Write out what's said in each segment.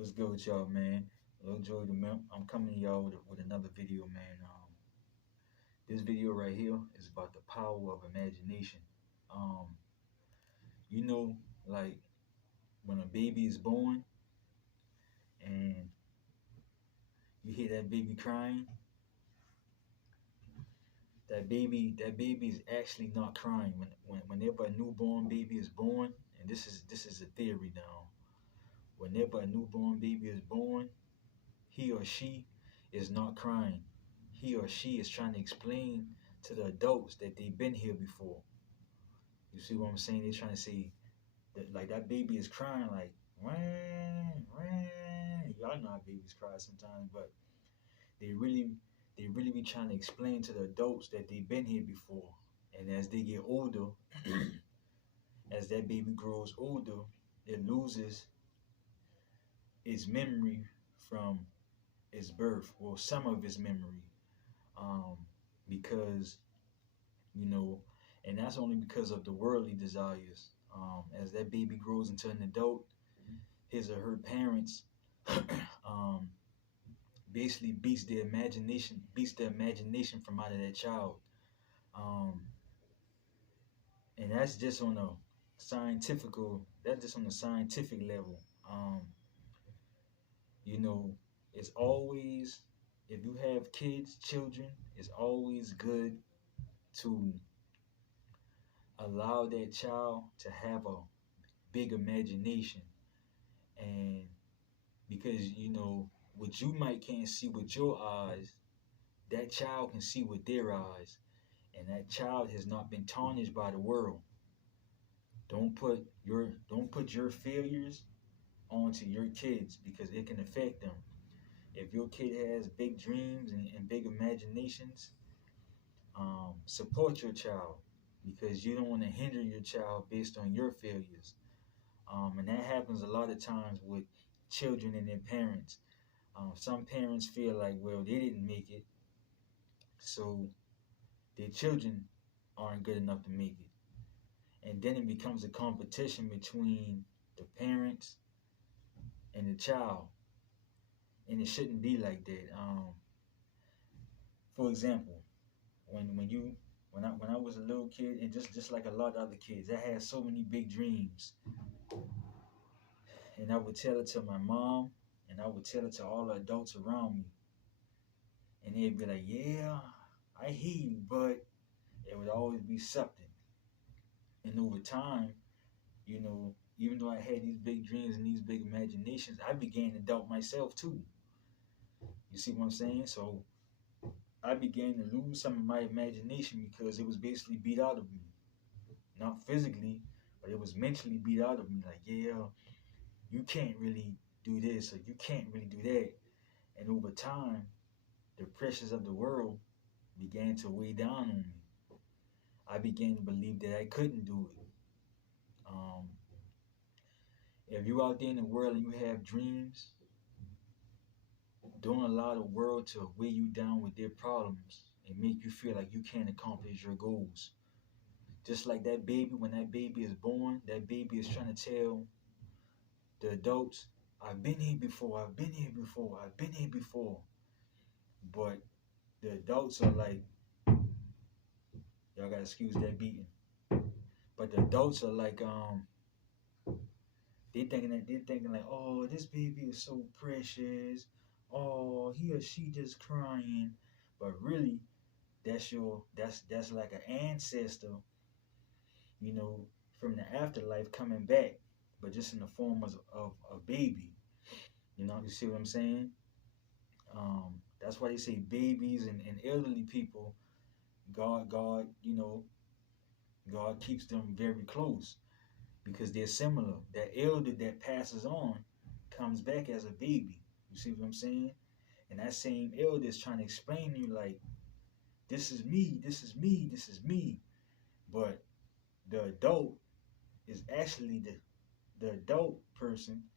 What's good with y'all, man? Lil Joey the Mimp. I'm coming to y'all with another video, man. This video right here is about the power of imagination. Um, you know, like when a baby is born and you hear that baby crying, that baby is actually not crying. Whenever a newborn baby is born, and this is a theory now. Whenever a newborn baby is born, he or she is not crying. He or she is trying to explain to the adults that they've been here before. You see what I'm saying? They're trying to say that like that baby is crying like wah, wah. Y'all know how babies cry sometimes, but they really they really be trying to explain to the adults that they've been here before. And as they get older, as that baby grows older, it loses its memory from its birth, or some of its memory, um, because you know, and that's only because of the worldly desires. As that baby grows into an adult, his or her parents um, basically beats the imagination from out of that child, um, and that's just on a scientific level. Um, you know, it's always if you have children, it's always good to allow that child to have a big imagination. And because what you might can't see with your eyes, that child can see with their eyes, and that child has not been tarnished by the world. Don't put your failures onto your kids, because it can affect them. If your kid has big dreams and big imaginations, support your child, because you don't want to hinder your child based on your failures. And that happens a lot of times with children and their parents. Some parents feel like, well, they didn't make it, so their children aren't good enough to make it. And then it becomes a competition between the parents and the child. And it shouldn't be like that. For example, when I was a little kid, and just like a lot of other kids, I had so many big dreams. And I would tell it to my mom, and I would tell it to all the adults around me. And they'd be like, yeah, I hear you, but it would always be something. And over time, even though I had these big dreams and these big imaginations, I began to doubt myself too. You see what I'm saying? So I began to lose some of my imagination because it was basically beat out of me. Not physically, but it was mentally beat out of me. Like, yeah, you can't really do this, or you can't really do that. And over time, the pressures of the world began to weigh down on me. I began to believe that I couldn't do it. Um, if you're out there in the world and you have dreams, don't allow the world to weigh you down with their problems and make you feel like you can't accomplish your goals. Just like that baby, when that baby is born, that baby is trying to tell the adults, I've been here before, I've been here before, I've been here before. But the adults are like, y'all gotta excuse that beating. But the adults are like, they're thinking like, oh, this baby is so precious. Oh, he or she just crying. But really, that's like an ancestor, you know, from the afterlife coming back, but just in the form of a baby. You see what I'm saying? That's why they say babies and elderly people, God keeps them very close, because they're similar. That elder that passes on comes back as a baby. You see what I'm saying? And that same elder is trying to explain to you like, this is me, this is me, this is me. But the adult is actually the adult person,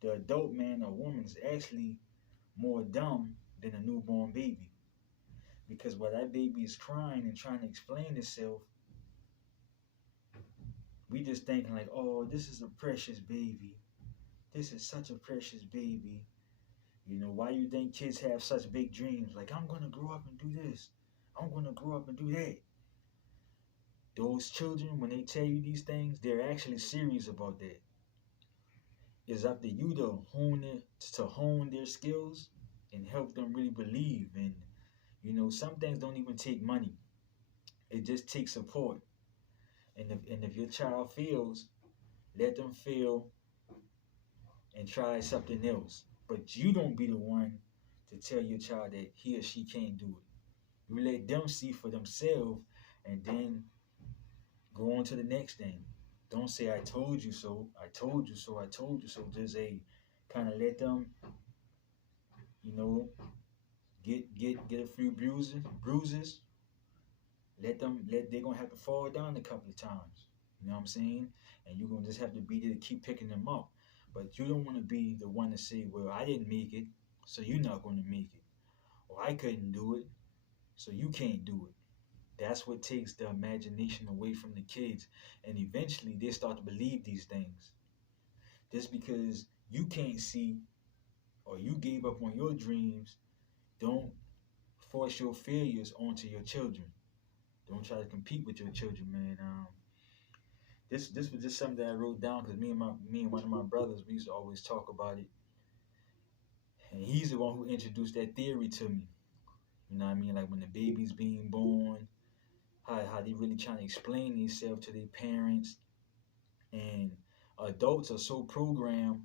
the adult man or woman is actually more dumb than a newborn baby. Because while that baby is crying and trying to explain itself, we just thinking like, oh, this is a precious baby. this is such a precious baby. You know, why you think kids have such big dreams? Like, I'm gonna grow up and do this. I'm gonna grow up and do that. Those children, when they tell you these things, they're actually serious about that. It's up to you to hone their skills and help them really believe. And you know, some things don't even take money. It just takes support. And if your child fails, let them fail and try something else. But you don't be the one to tell your child that he or she can't do it. You let them see for themselves and then go on to the next thing. Don't say I told you so, I told you so, I told you so. Just a kind of let them, you know, get a few bruises. Let they're gonna have to fall down a couple of times. You know what I'm saying? And you're gonna just have to be there to keep picking them up. But you don't want to be the one to say, well, I didn't make it, so you're not gonna make it. Or I couldn't do it, so you can't do it. That's what takes the imagination away from the kids. And eventually they start to believe these things. Just because you can't see or you gave up on your dreams, don't force your failures onto your children. Don't try to compete with your children, man. This was just something that I wrote down because me and one of my brothers, we used to always talk about it. And he's the one who introduced that theory to me. You know what I mean? Like when the baby's being born, how they really trying to explain themselves to their parents. And adults are so programmed,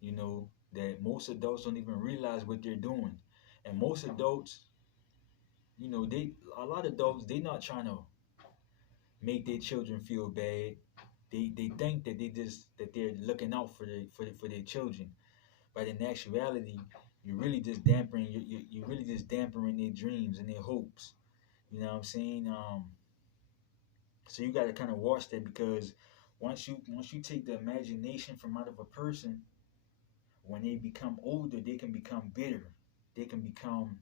you know, that most adults don't even realize what they're doing. And most adults, you know, a lot of adults, they not trying to make their children feel bad. They think that they're looking out for their children, but in actuality, you're really just dampening their dreams and their hopes. You know what I'm saying? So you got to kind of watch that because once you take the imagination from out of a person, when they become older, they can become bitter. They can become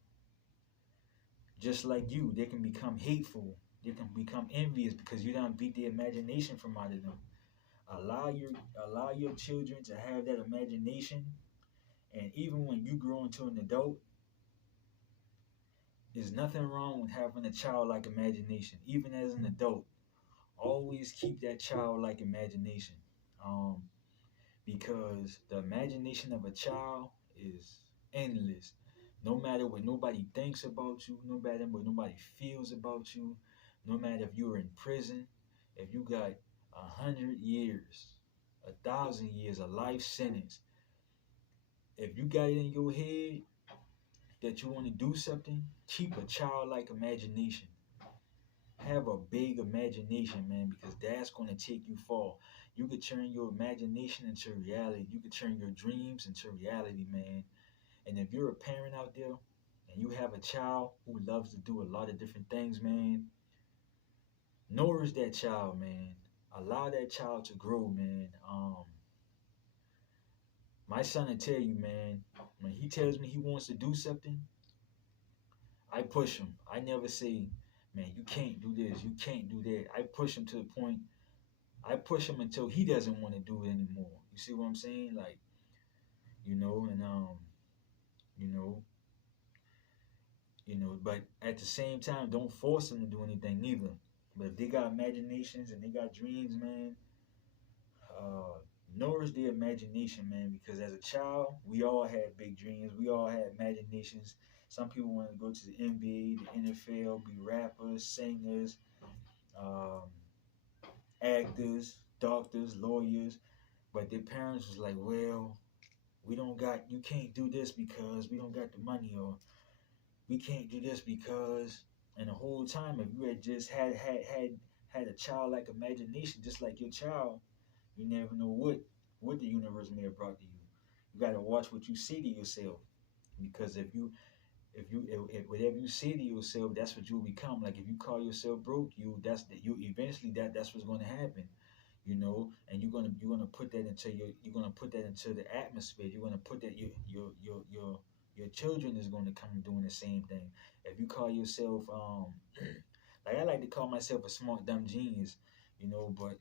just like you. They can become hateful. They can become envious because you don't beat the imagination from out of them. Allow your allow your children to have that imagination, and even when you grow into an adult, there's nothing wrong with having a childlike imagination. Even as an adult, always keep that childlike imagination, um, because the imagination of a child is endless. No matter what nobody thinks about you, no matter what nobody feels about you, no matter if you're in prison, if you got 100 years, 1,000 years, a life sentence, if you got it in your head that you want to do something, keep a childlike imagination. Have a big imagination, man, because that's going to take you far. You could turn your imagination into reality. You could turn your dreams into reality, man. And if you're a parent out there and you have a child who loves to do a lot of different things, man, nourish that child, man. Allow that child to grow, man. My son will tell you, man, when he tells me he wants to do something, I push him. I never say, man, you can't do this, you can't do that. I push him to the point, I push him until he doesn't want to do it anymore. You see what I'm saying? Like, and you know, but at the same time, don't force them to do anything neither. But if they got imaginations and they got dreams, man, uh, nourish their imagination, man. Because as a child, we all had big dreams. We all had imaginations. Some people want to go to the NBA, the NFL, be rappers, singers, um, actors, doctors, lawyers. But their parents was like, well, you can't do this because we don't got the money, or we can't do this because, and the whole time, if you had just had a childlike imagination, just like your child, you never know what the universe may have brought to you. You got to watch what you say to yourself, because if whatever you say to yourself, that's what you'll become. Like if you call yourself broke, you eventually that's what's going to happen. And you're gonna put that into the atmosphere. You're gonna put that your children is going to come doing the same thing. If you call yourself like I like to call myself a smart dumb genius, but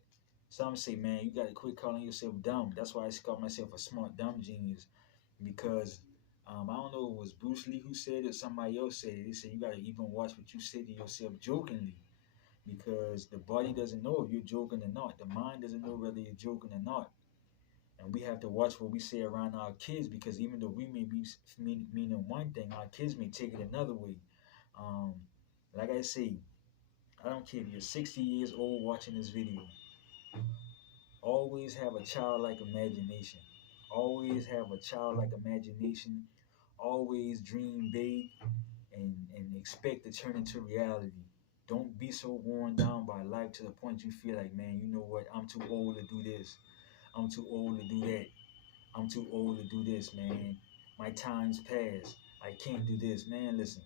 Some say, man, you gotta quit calling yourself dumb. That's why I call myself a smart dumb genius, because I don't know if it was Bruce Lee who said it or somebody else said it. They said you gotta even watch what you say to yourself jokingly, because the body doesn't know if you're joking or not. The mind doesn't know whether you're joking or not. And we have to watch what we say around our kids, because even though we may be meaning one thing, our kids may take it another way. Um, like I say, I don't care if you're 60 years old watching this video. Always have a childlike imagination. Always have a childlike imagination. Always dream big, and expect to turn into reality. Don't be so worn down by life to the point you feel like, man, you know what? I'm too old to do this. I'm too old to do that. I'm too old to do this, man. My time's past. I can't do this. Man, listen.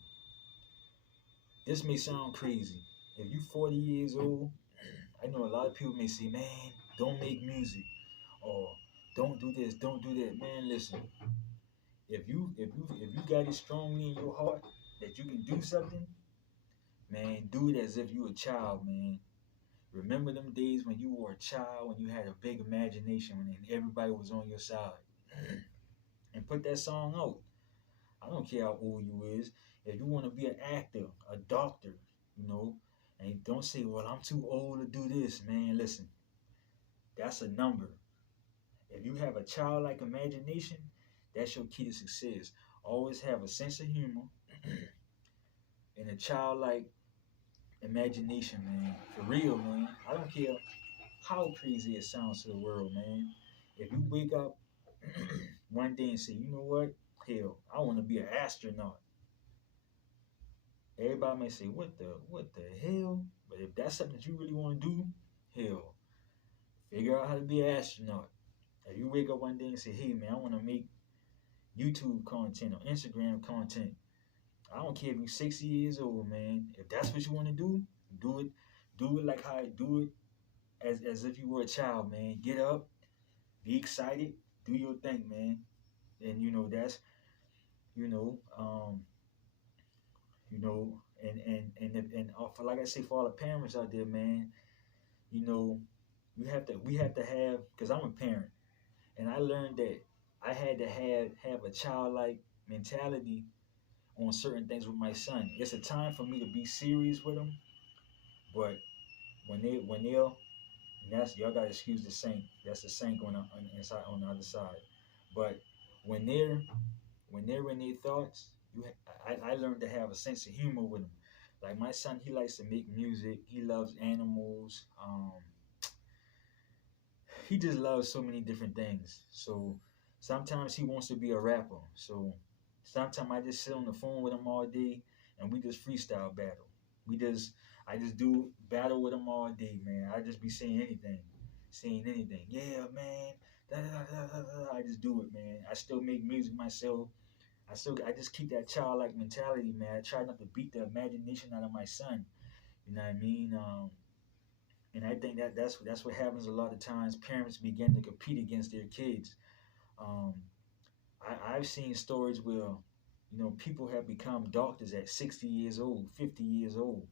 This may sound crazy. If you 40 years old, I know a lot of people may say, man, don't make music, or don't do this, don't do that. Man, listen. If you got it strongly in your heart that you can do something, man, do it as if you a child, man. Remember them days when you were a child, when you had a big imagination, and everybody was on your side. And put that song out. I don't care how old you is. If you want to be an actor, a doctor, you know, and don't say, well, I'm too old to do this, man. Listen, that's a number. If you have a childlike imagination, that's your key to success. Always have a sense of humor and a childlike imagination, man. For real, man. I don't care how crazy it sounds to the world, man. If you wake up one day and say, you know what? Hell, I want to be an astronaut. Everybody may say, what the hell? But if that's something that you really want to do, hell, figure out how to be an astronaut. If you wake up one day and say, hey man, I want to make YouTube content or Instagram content, I don't care if you're 60 years old, man. If that's what you want to do, do it. Do it like how I do it, as if you were a child, man. Get up, be excited, do your thing, man. And that's you know, um, you know, and for, like I say, for all the parents out there, man, you know, we have to have, because I'm a parent, and I learned that I had to have a childlike mentality on certain things with my son. It's a time for me to be serious with him, but when they'll and that's, y'all gotta excuse the sink. That's the sink on the inside, on the other side. But when they're in their thoughts, I learned to have a sense of humor with them. Like my son, he likes to make music. He loves animals. He just loves so many different things. So sometimes he wants to be a rapper. So sometimes I just sit on the phone with him all day and we just freestyle battle. I just do battle with him all day, man. I just be saying anything. Yeah, man. Da, da, da, da, da. I just do it, man. I still make music myself. I just keep that childlike mentality, man. I try not to beat the imagination out of my son. You know what I mean? And I think that's what happens a lot of times. Parents begin to compete against their kids. Um, I've seen stories where people have become doctors at 60 years old, 50 years old.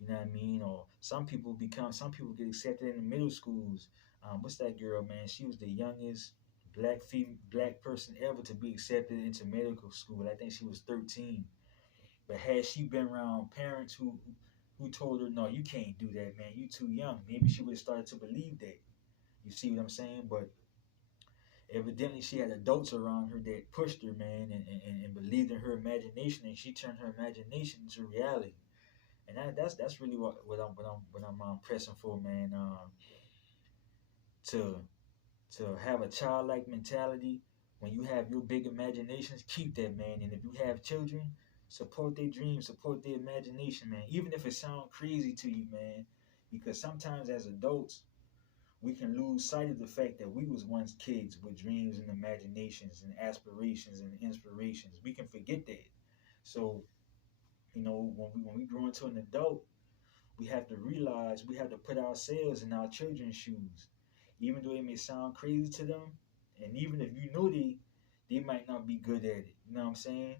You know what I mean? Or some people get accepted in the middle schools. What's that girl, man? She was the youngest black person ever to be accepted into medical school. I think she was 13. But had she been around parents who told her, no, you can't do that, man, you too young, maybe she would have started to believe that. You see what I'm saying? But evidently she had adults around her that pushed her, man, and believed in her imagination, and she turned her imagination into reality. And that's really what I'm pressing for, man. To have a childlike mentality. When you have your big imaginations, keep that, man. And if you have children, support their dreams, support their imagination, man. Even if it sounds crazy to you, man, because sometimes as adults we can lose sight of the fact that we was once kids with dreams and imaginations and aspirations and inspirations. We can forget that. So when we grow into an adult, we have to realize we have to put ourselves in our children's shoes, even though it may sound crazy to them, and even if they might not be good at it. You know what I'm saying?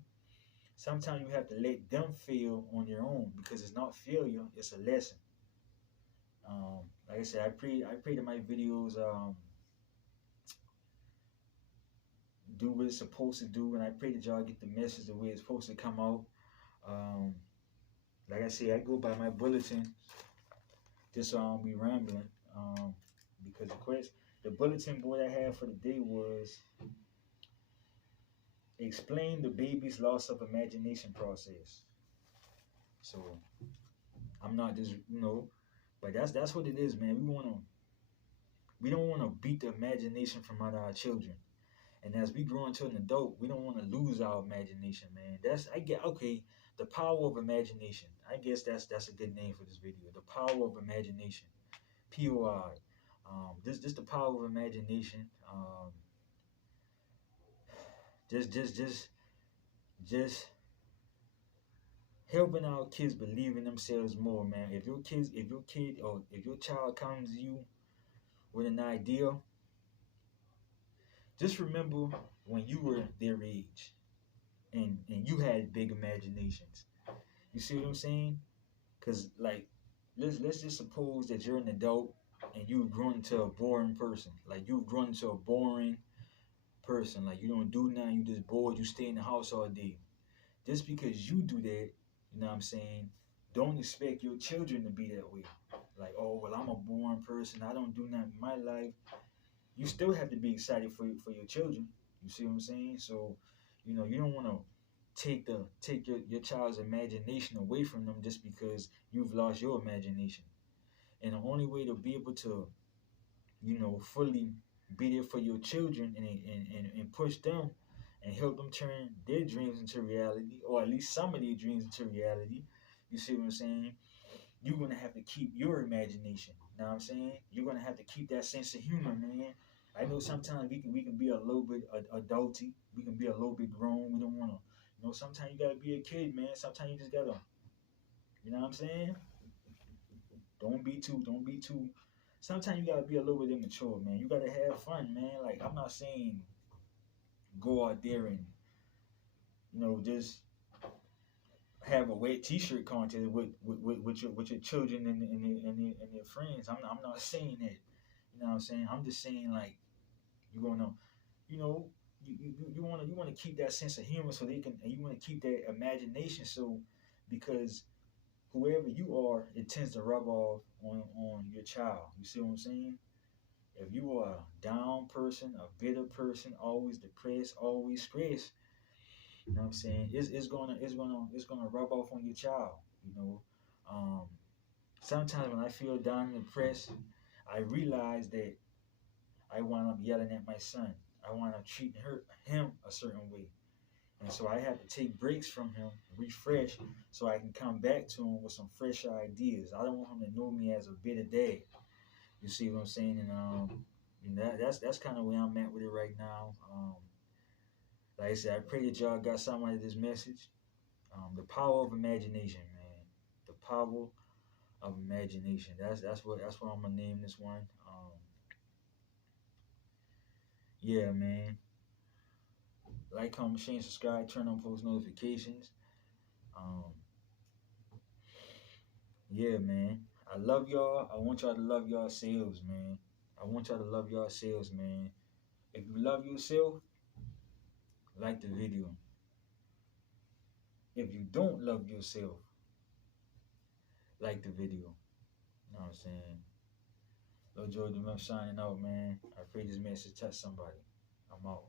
Sometimes you have to let them fail on their own, because it's not failure, it's a lesson. Um, like I said, I pray that my videos do what it's supposed to do, and I pray that y'all get the message the way it's supposed to come out. Um, like I said, I go by my bulletin just so I don't be rambling. Because the bulletin board I had for the day was explain the baby's loss of imagination process. So I'm not just but that's what it is, man. We don't wanna beat the imagination from out of our children. And as we grow into an adult, we don't want to lose our imagination, man. That's I get okay. The power of imagination. I guess that's a good name for this video. The power of imagination. POI. This the power of imagination. Just helping our kids believe in themselves more, man. If your child comes to you with an idea, just remember when you were their age and you had big imaginations. You see what I'm saying? Cause like let's just suppose that you're an adult and you've grown into a boring person. Like you've grown into a boring person. Like you don't do nothing, you just bored, you stay in the house all day. Just because you do that, you know what I'm saying, don't expect your children to be that way. Like, oh well, I'm a boring person, I don't do nothing in my life. You still have to be excited for your children. You see what I'm saying? So, you don't want to take your child's imagination away from them just because you've lost your imagination. And the only way to be able to, fully be there for your children and push them and help them turn their dreams into reality, or at least some of their dreams into reality. You see what I'm saying? You're gonna have to keep your imagination. You know what I'm saying? You're gonna have to keep that sense of humor, man. I know sometimes we can be a little bit adulty. We can be a little bit grown. We don't wanna, sometimes you gotta be a kid, man. Sometimes you just gotta, you know what I'm saying? Don't be too. Sometimes you gotta be a little bit immature, man. You gotta have fun, man. Like I'm not saying go out there and just have a wet T-shirt contest with your children and their friends. I'm not saying that. You know what I'm saying? I'm just saying like you're gonna you know you want to keep that sense of humor so they can, and you want to keep that imagination, so because whoever you are, it tends to rub off on your child. You see what I'm saying? If you are a down person, a bitter person, always depressed, always stressed, you know what I'm saying? It's gonna rub off on your child. You know, um, sometimes when I feel down and depressed, I realize that I wind up yelling at my son. I wind up treating him a certain way, and so I have to take breaks from him, refresh, so I can come back to him with some fresh ideas. I don't want him to know me as a bitter dad. You see what I'm saying? And that's kind of where I'm at with it right now. Like I said, I pray that y'all got something out of this message. The power of imagination, man. The power of imagination. That's what I'm gonna name this one. Yeah, man. Like, comment, share, and subscribe. Turn on post notifications. Um, yeah, man. I love y'all. I want y'all to love yourselves, man. I want y'all to love yourselves, man. If you love yourself, like the video. If you don't love yourself, like the video. You know what I'm saying? Lil Joe Demel signing out, man. I pray this message touch somebody. I'm out.